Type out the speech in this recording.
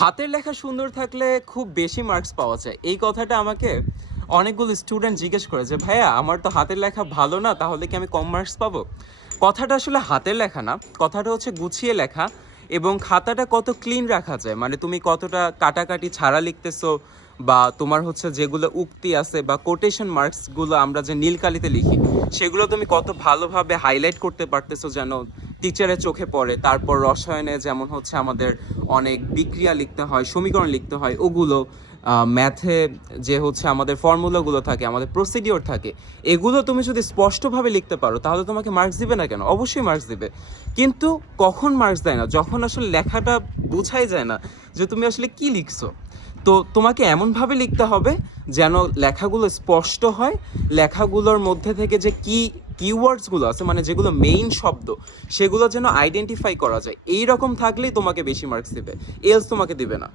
হাতের লেখা সুন্দর থাকলে খুব বেশি মার্কস পাওয়া যায়, এই কথাটা আমাকে অনেকগুলো স্টুডেন্ট জিজ্ঞেস করে যে ভাইয়া আমার তো হাতের লেখা ভালো না, তাহলে কি আমি কম মার্কস পাবো? কথাটা আসলে হাতের লেখা না, কথাটা হচ্ছে গুছিয়ে লেখা এবং খাতাটা কত ক্লিন রাখা যায়, মানে তুমি কতটা কাটাকাটি ছাড়া লিখতেছো, বা তোমার হচ্ছে যেগুলো উক্তি আছে বা কোটেশন মার্কসগুলো আমরা যে নীলকালিতে লিখি সেগুলো তুমি কত ভালোভাবে হাইলাইট করতে পারতেছো যেন টিচারের চোখে পড়ে। তারপর রসায়নে যেমন হচ্ছে আমাদের অনেক বিক্রিয়া লিখতে হয়, সমীকরণ লিখতে হয়, ওগুলো ম্যাথে যে হচ্ছে আমাদের ফর্মুলাগুলো থাকে, আমাদের প্রসিডিওর থাকে, এগুলো তুমি যদি স্পষ্টভাবে লিখতে পারো তাহলে তোমাকে মার্কস দিবে না কেন? অবশ্যই মার্কস দিবে। কিন্তু কখন মার্কস দেয় না? যখন আসলে লেখাটা বোঝাই যায় না যে তুমি আসলে কি লিখছো। তো তোমাকে এমনভাবে লিখতে হবে যেন লেখাগুলো স্পষ্ট হয়, লেখাগুলোর মধ্যে থেকে যে কিওয়ার্ডসগুলো আছে, মানে যেগুলো মেইন শব্দ, সেগুলো যেন আইডেন্টিফাই করা যায়। এই রকম থাকলেই তোমাকে বেশি মার্কস দিবে, এলস তোমাকে দিবে না।